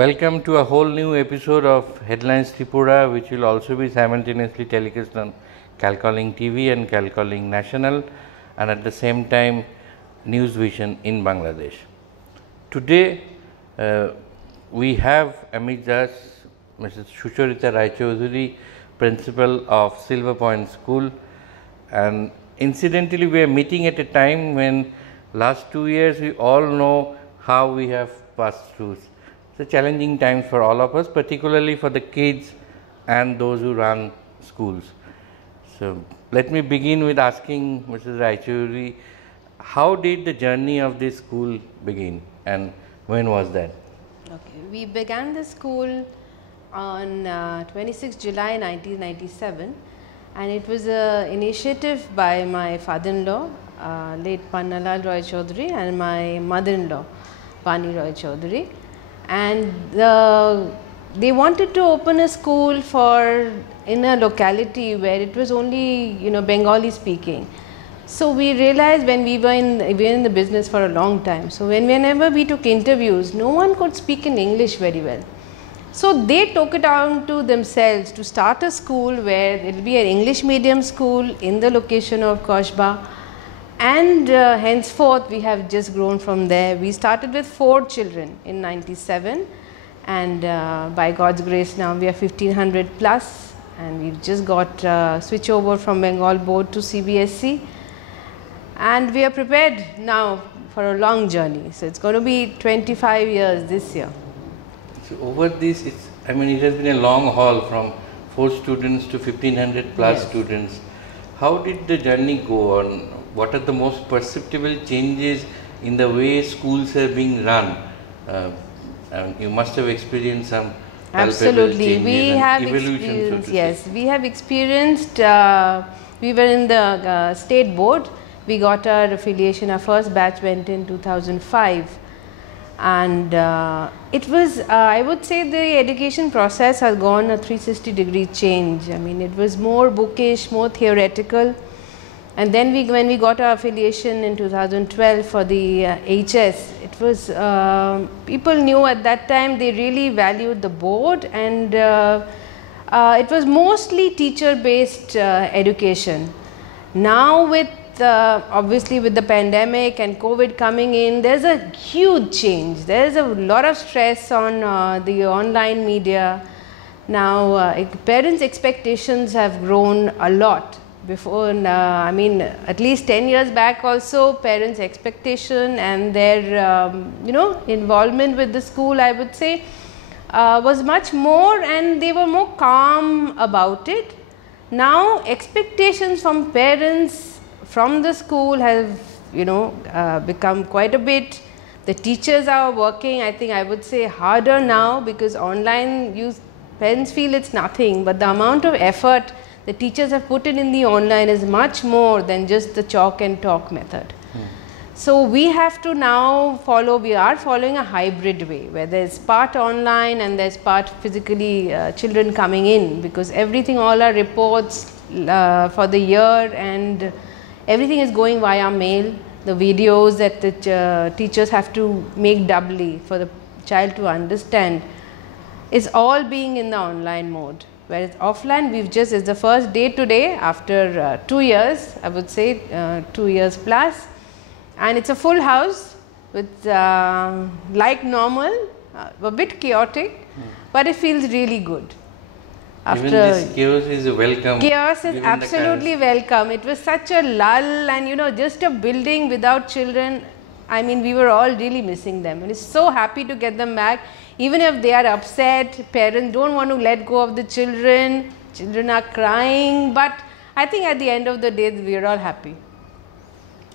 Welcome to a whole new episode of Headlines Tripura, which will also be simultaneously telecast on Calcalling TV and Calcalling National, and at the same time News Vision in Bangladesh. Today we have amidst us Mrs. Sucharita Raichaudhuri, Principal of Silver Point School, and incidentally we are meeting at a time when last 2 years we all know how we have passed through. It's a challenging time for all of us, particularly for the kids and those who run schools. So let me begin with asking Mrs. Raichaudhuri, how did the journey of this school begin and when was that? Okay, we began the school on 26 July 1997, and it was an initiative by my father-in-law, late Pannalal Raichaudhuri, and my mother-in-law, Pani Raichaudhuri. And they wanted to open a school in a locality where it was only Bengali speaking. So we realized when we were in the business for a long time. So whenever we took interviews, no one could speak in English very well. So they took it on to themselves to start a school where it will be an English medium school in the location of Koshba. And henceforth we have just grown from there. We started with 4 children in 97, and by God's grace now we are 1500 plus, and we've just got switch over from Bengal board to CBSE, and we are prepared now for a long journey. So it's going to be 25 years this year. So over this, it has been a long haul from 4 students to 1500 plus Yes. students. How did the journey go on? What are the most perceptible changes in the way schools are being run? You must have experienced some Absolutely, we have evolution, experienced. Yes, we have experienced. We were in the state board. We got our affiliation. Our first batch went in 2005, and it was. I would say the education process has gone a 360-degree change. I mean, it was more bookish, more theoretical. And then when we got our affiliation in 2012 for the HS, it was, people knew at that time they really valued the board, and it was mostly teacher based education. Now with obviously with the pandemic and COVID coming in, there's a huge change. There's a lot of stress on the online media. Now parents' expectations have grown a lot. Before, I mean, at least 10 years back also, parents' expectation and their, involvement with the school, I would say, was much more, and they were more calm about it. Now, expectations from parents from the school have, become quite a bit. The teachers are working, I think I would say, harder now, because online, parents feel it's nothing, but the amount of effort the teachers have put in the online is much more than just the chalk and talk method. So we have to now we are following a hybrid way, where there's part online and there's part physically children coming in, because everything, all our reports for the year and everything is going via mail. The videos that the teachers have to make doubly for the child to understand is all being in the online mode. Whereas offline, it's the first day today after 2 years, I would say 2 years plus, and it's a full house with like normal, a bit chaotic, but it feels really good. Even this chaos is welcome. Chaos is absolutely welcome. It was such a lull, and just a building without children. I mean, we were all really missing them, and it's so happy to get them back. Even if they are upset, parents don't want to let go of the children, children are crying, but I think at the end of the day, we are all happy.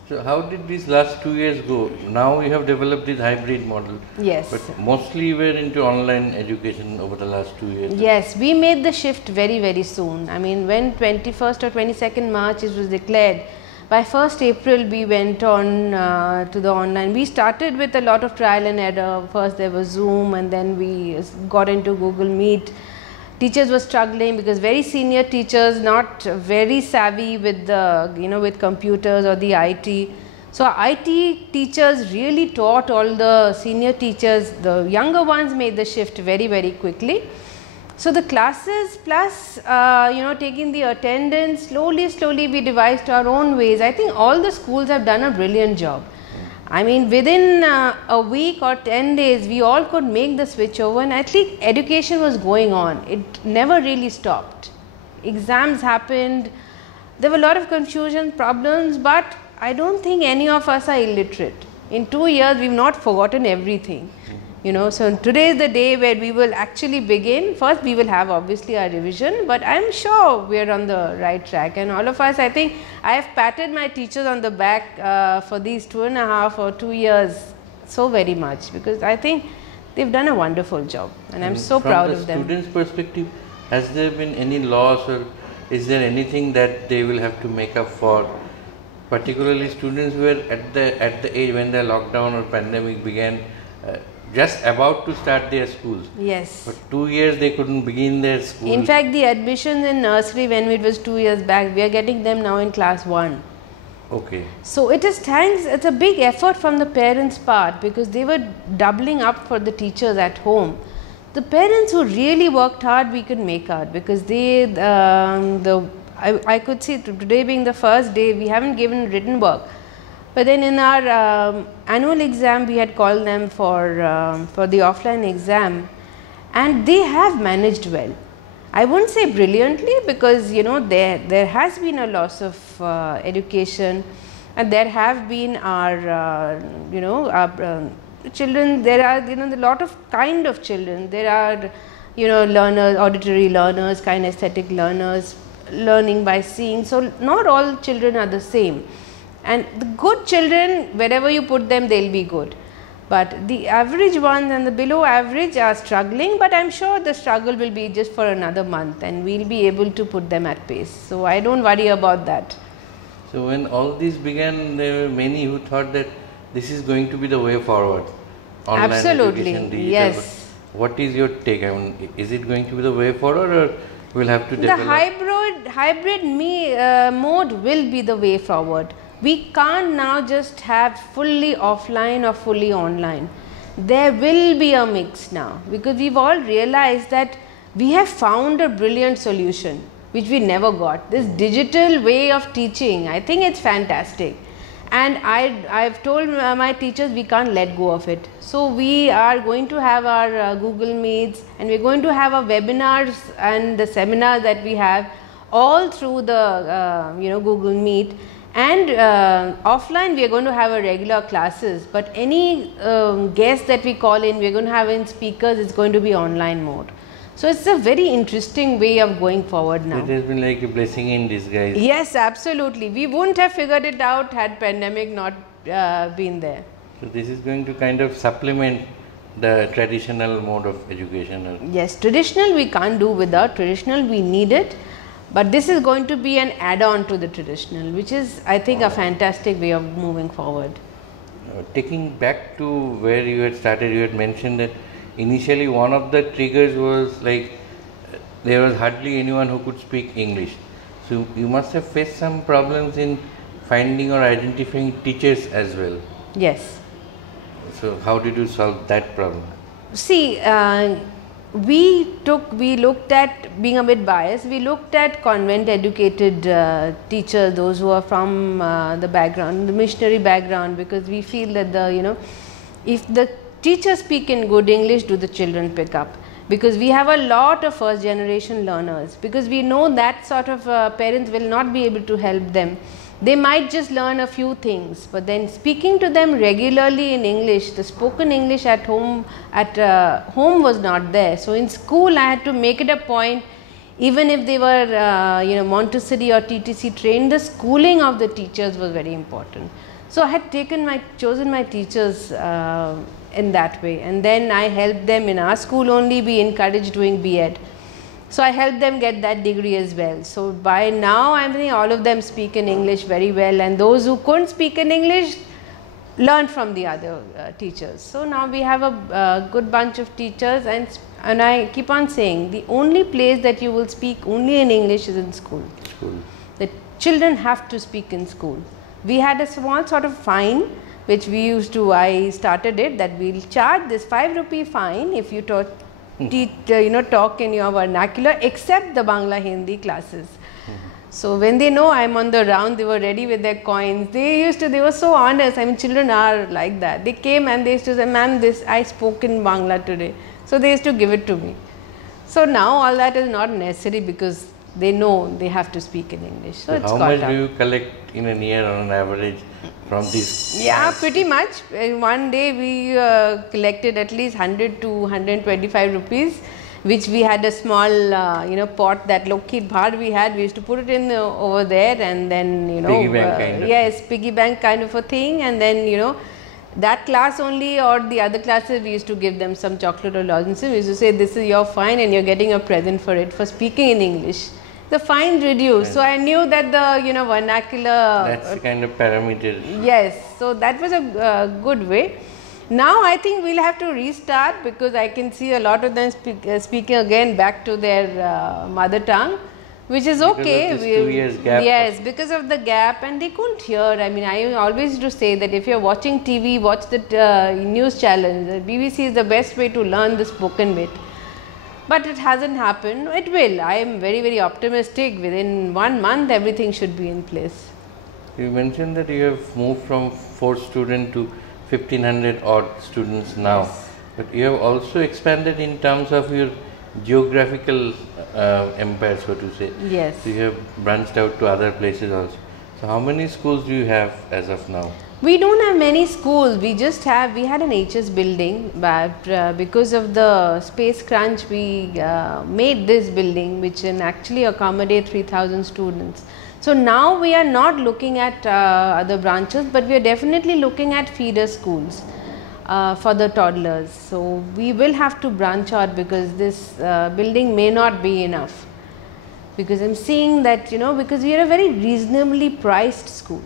So how did these last 2 years go? Now we have developed this hybrid model. Yes. But mostly we are into online education over the last 2 years. Yes, we made the shift very, very soon. I mean, when 21st or 22nd March it was declared, by 1st April we went on to the online. We started with a lot of trial and error. First there was Zoom, and then we got into Google Meet. Teachers were struggling because very senior teachers, not very savvy with the with computers or the IT. So IT teachers really taught all the senior teachers, the younger ones made the shift very, very quickly. So the classes plus taking the attendance, slowly we devised our own ways. I think all the schools have done a brilliant job. I mean, within a week or 10 days, we all could make the switch over, and I think education was going on. It never really stopped. Exams happened, there were a lot of confusion, problems, but I don't think any of us are illiterate. In 2 years, we've not forgotten everything. So today is the day where we will actually begin. First, we will have obviously our revision, but I'm sure we are on the right track. And all of us, I think, I have patted my teachers on the back for these 2.5 or 2 years so very much, because I think they've done a wonderful job, and I'm so proud of them. From the students' perspective, has there been any loss, or is there anything that they will have to make up for? Particularly students were at the age when the lockdown or pandemic began, just about to start their schools. Yes. For 2 years they couldn't begin their school. In fact, the admissions in nursery, when it was 2 years back, we are getting them now in class 1. Okay. So it's a big effort from the parents' part, because they were doubling up for the teachers at home. The parents who really worked hard, we could make out, because I could see today being the first day, we haven't given written work. But then in our annual exam, we had called them for the offline exam, and they have managed well. I wouldn't say brilliantly, because there has been a loss of education, and there have been our children. There are a lot of kind of children. There are learners, auditory learners, kinesthetic learners, learning by seeing. So not all children are the same. And the good children, wherever you put them, they'll be good. But the average ones and the below average are struggling, but I'm sure the struggle will be just for another month, and we'll be able to put them at pace. So I don't worry about that. So when all this began, there were many who thought that this is going to be the way forward. Online Absolutely, education, digital. yes. What is your take? I mean, is it going to be the way forward, or we'll have to develop? The hybrid mode will be the way forward. We can't now just have fully offline or fully online. There will be a mix now, because we've all realized that we have found a brilliant solution which we never got. This digital way of teaching, I think it's fantastic. And I've told my teachers we can't let go of it. So we are going to have our Google Meets, and we're going to have our webinars and the seminars that we have all through the Google Meet. And offline, we are going to have our regular classes, but any guest that we call in, we are going to have in speakers, it's going to be online mode. So it's a very interesting way of going forward now. It has been like a blessing in disguise. Yes, absolutely. We wouldn't have figured it out had pandemic not been there. So this is going to kind of supplement the traditional mode of education. Yes, traditional we can't do without. Traditional we need it. But this is going to be an add-on to the traditional, which is, I think, a fantastic way of moving forward. Taking back to where you had started, you had mentioned that initially one of the triggers was like there was hardly anyone who could speak English. So you must have faced some problems in finding or identifying teachers as well. Yes. So how did you solve that problem? See, we looked at, being a bit biased, we looked at convent educated teachers, those who are from the background, the missionary background, because we feel that if the teachers speak in good English, do the children pick up? Because we have a lot of first generation learners, because we know that sort of parents will not be able to help them. They might just learn a few things, but then speaking to them regularly in English, the spoken English at home was not there. So in school I had to make it a point, even if they were Montessori or TTC trained, the schooling of the teachers was very important. So I had chosen my teachers in that way, and then I helped them in our school only. We encouraged doing B.Ed. So I helped them get that degree as well. So by now I think all of them speak in English very well, and those who couldn't speak in English learned from the other teachers. So now we have a good bunch of teachers, and I keep on saying the only place that you will speak only in English is in school. The children have to speak in school. we had a small sort of fine which we used to, I started it, that we'll charge this 5 rupee fine if you talk in your vernacular, except the Bangla Hindi classes. So when they know I'm on the round, they were ready with their coins. They were so honest. I mean, children are like that. They came and they used to say, ma'am, this I spoke in Bangla today. So they used to give it to me. So now all that is not necessary because they know they have to speak in English. So it's how much do you collect in a year on an average from this? Yeah, pretty much. One day we collected at least 100 to 125 rupees, which we had a small pot, that Lokit Bhar we had. We used to put it in over there, and then piggy bank kind of. Yes, piggy bank kind of a thing, and then that class only or the other classes we used to give them some chocolate or lozenges. We used to say, this is your fine and you're getting a present for it for speaking in English. The fine reduced, so I knew that the vernacular. That's the kind of parameter. Yes, so that was a good way. Now I think we'll have to restart because I can see a lot of them speaking again back to their mother tongue, which is okay. Because of this 2 years gap. Yes, because of the gap, and they couldn't hear. I mean, I always used to say that if you're watching TV, watch the news channel. The BBC is the best way to learn the spoken bit. But it hasn't happened. It will. I am very, very optimistic. Within 1 month, everything should be in place. You mentioned that you have moved from 4 students to 1500 odd students now. Yes. But you have also expanded in terms of your geographical empire, so to say. Yes. So you have branched out to other places also. So how many schools do you have as of now? We don't have many schools. We had an HS building, but because of the space crunch, we made this building which can actually accommodate 3000 students. So now we are not looking at other branches, but we are definitely looking at feeder schools for the toddlers. So we will have to branch out because this building may not be enough. Because I'm seeing that, because we are a very reasonably priced school.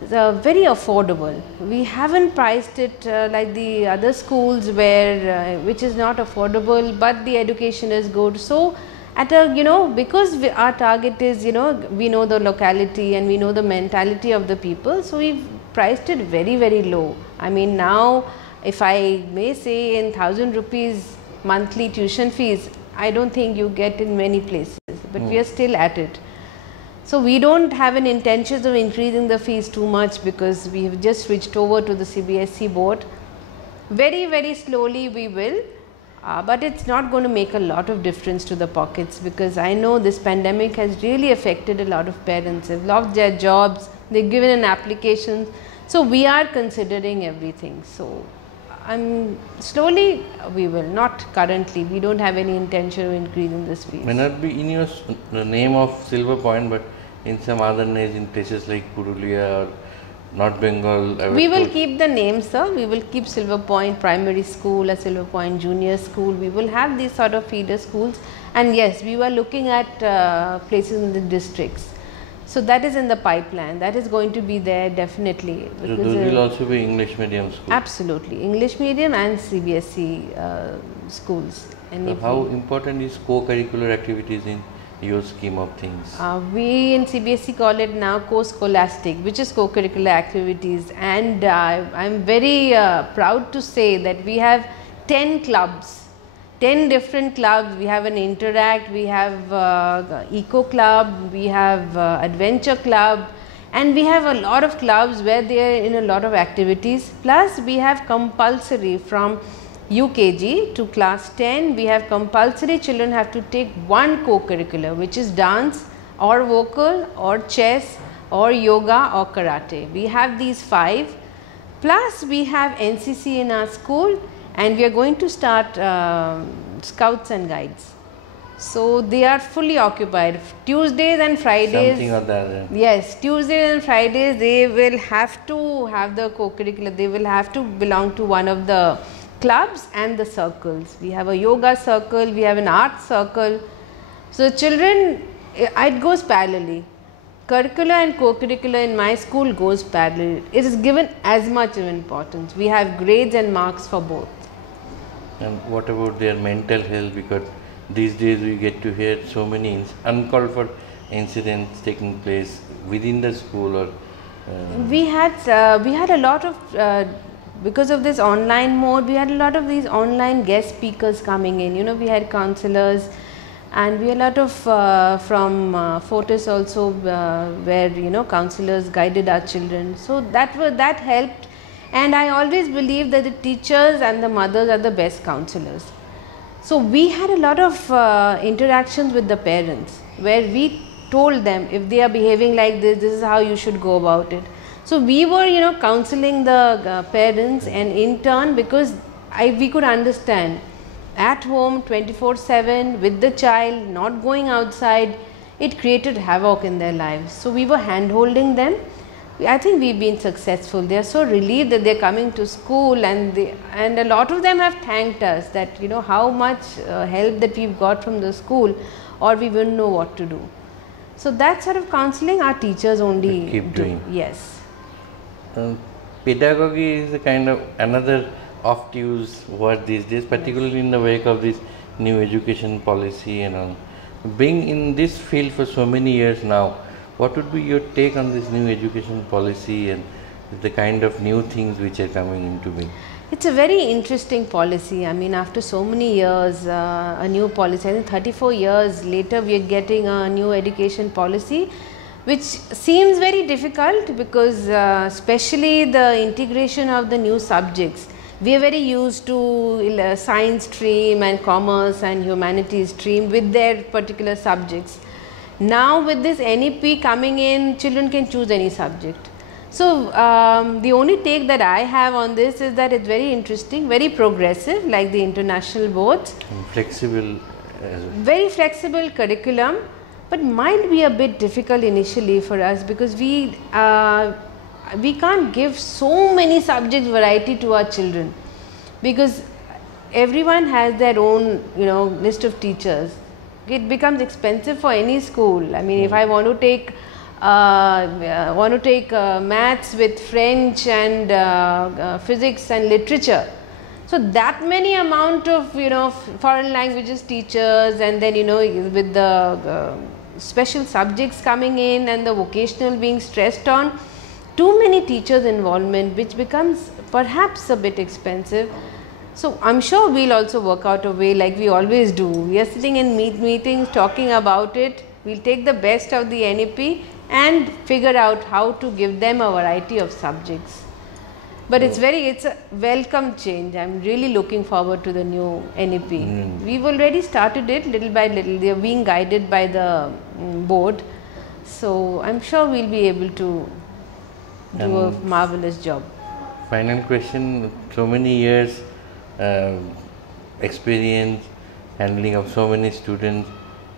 Very affordable. We haven't priced it like the other schools where which is not affordable, but the education is good. So at a because our target is we know the locality and we know the mentality of the people, so we've priced it very, very low. I mean, now if I may say, in 1000 rupees monthly tuition fees, I don't think you get in many places, but we are still at it. So we don't have an intention of increasing the fees too much because we have just switched over to the CBSE board. Very, very slowly we will, but it's not going to make a lot of difference to the pockets because I know this pandemic has really affected a lot of parents. They've lost their jobs, they've given an application. So we are considering everything. So slowly we will, not currently. We don't have any intention of increasing this fees. May not be in your name of Silver Point, but in some other names in places like Purulia or North Bengal. We will keep the name, sir. We will keep Silver Point Primary School or Silver Point Junior School. We will have these sort of feeder schools. And yes, we were looking at places in the districts. So that is in the pipeline. That is going to be there definitely. So those will also be English medium schools? Absolutely. English medium and CBSE schools. So how important is co-curricular activities in your scheme of things? We in CBSE call it now co-scholastic, which is co-curricular activities, and I am very proud to say that we have 10 clubs, 10 different clubs. We have an Interact, we have Eco Club, we have Adventure Club, and we have a lot of clubs where they are in a lot of activities. Plus we have compulsory from UKG to class 10, we have compulsory children have to take one co-curricular, which is dance or vocal or chess or yoga or karate. We have these 5, plus we have NCC in our school, and we are going to start scouts and guides. So they are fully occupied. Tuesdays and Fridays. Something or the other. Yes, Tuesdays and Fridays they will have to have the co-curricular. They will have to belong to one of the clubs and the circles. We have a yoga circle, we have an art circle. So children, it goes parallelly. Curricular and co-curricular in my school goes parallel. It is given as much of importance. We have grades and marks for both. And what about their mental health? Because these days we get to hear so many uncalled for incidents taking place within the school or We had a lot of because of this online mode. We had a lot of these online guest speakers coming in. You know, we had counselors, and we had a lot of from Fortis also, where counselors guided our children. So that helped, and I always believe that the teachers and the mothers are the best counselors. So we had a lot of interactions with the parents, where we told them if they are behaving like this, this is how you should go about it. So we were counseling the parents, and in turn, because we could understand at home 24/7 with the child, not going outside, it created havoc in their lives. So we were hand holding them. I think we've been successful. They are so relieved that they're coming to school, and a lot of them have thanked us that how much help that we've got from the school, or we wouldn't know what to do. So that sort of counseling our teachers only keep doing. Yes. Pedagogy is a kind of another oft-used word these days, particularly in the wake of this new education policy and all. Being in this field for so many years now, what would be your take on this new education policy and the kind of new things which are coming into being? It's a very interesting policy. I mean, after so many years, a new policy, I think 34 years later, we are getting a new education policy, which seems very difficult because especially the integration of the new subjects. We are very used to science stream and commerce and humanities stream with their particular subjects. Now with this NEP coming in, children can choose any subject. So the only take that I have on this is that it's very interesting, very progressive, like the international boards. And flexible. Very flexible curriculum, but might be a bit difficult initially for us because we can't give so many subject variety to our children, because everyone has their own list of teachers. It becomes expensive for any school. I mean, if I want to take maths with French and physics and literature, so that many amount of foreign languages teachers, and then with the special subjects coming in and the vocational being stressed on, too many teachers involvement, which becomes perhaps a bit expensive. So I'm sure we'll also work out a way like we always do. We are sitting in meetings talking about it. We'll take the best of the NEP and figure out how to give them a variety of subjects. But it's a welcome change. I'm really looking forward to the new NEP. We've already started it little by little. They are being guided by the board. So I'm sure we'll be able to do a marvelous job. Final question, so many years experience, handling of so many students.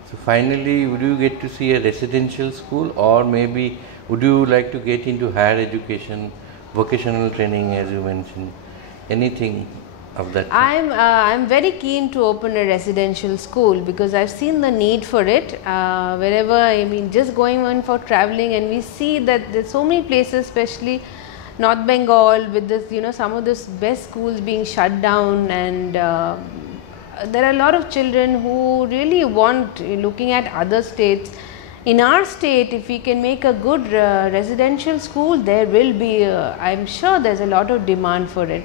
So finally, would you get to see a residential school, or maybe would you like to get into higher education, vocational training as you mentioned, anything of that? I'm very keen to open a residential school because I've seen the need for it wherever, I mean, just going on for traveling, and we see that there's so many places, especially North Bengal, with this, some of the best schools being shut down, and there are a lot of children who really want, looking at other states. In our state, if we can make a good residential school, there will be, I'm sure there's a lot of demand for it.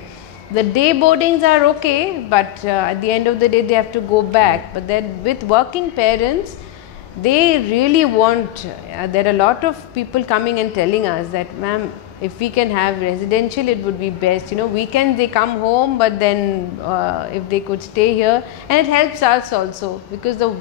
The day boardings are okay, but at the end of the day, they have to go back. But then with working parents, they really want, there are a lot of people coming and telling us that, ma'am, if we can have residential, it would be best. Weekends they come home, but then if they could stay here, and it helps us also because the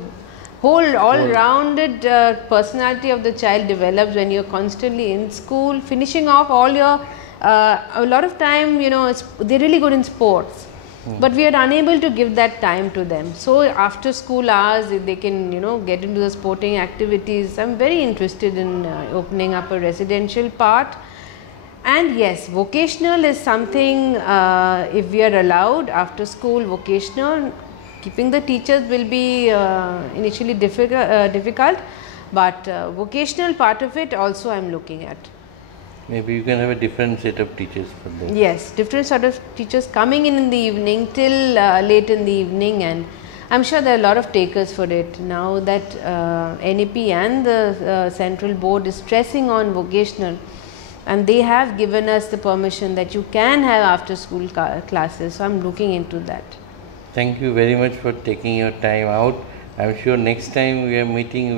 whole all-rounded personality of the child develops when you're constantly in school, finishing off all your, a lot of time, they're really good in sports. But we are unable to give that time to them. So after school hours, if they can, get into the sporting activities, I'm very interested in opening up a residential part. And yes, vocational is something, if we are allowed after school vocational, keeping the teachers will be initially difficult, but vocational part of it also I am looking at. Maybe you can have a different set of teachers for them. Yes, different sort of teachers coming in the evening till late in the evening, and I'm sure there are a lot of takers for it. Now that NEP and the central board is stressing on vocational, and they have given us the permission that you can have after school classes. So I'm looking into that. Thank you very much for taking your time out. I'm sure next time we are meeting,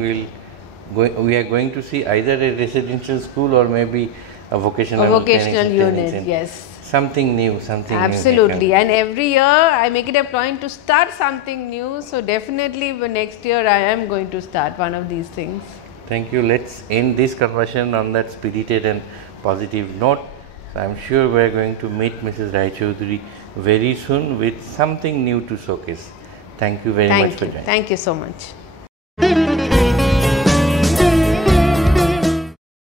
we are going to see either a residential school or maybe a vocational unit. Yes. Something new, something absolutely new. And every year I make it a point to start something new, so definitely next year I am going to start one of these things. Thank you. Let's end this conversation on that spirited and positive note. So I'm sure we are going to meet Mrs. Raichaudhuri very soon with something new to showcase. Thank you very much for joining. Thank you so much.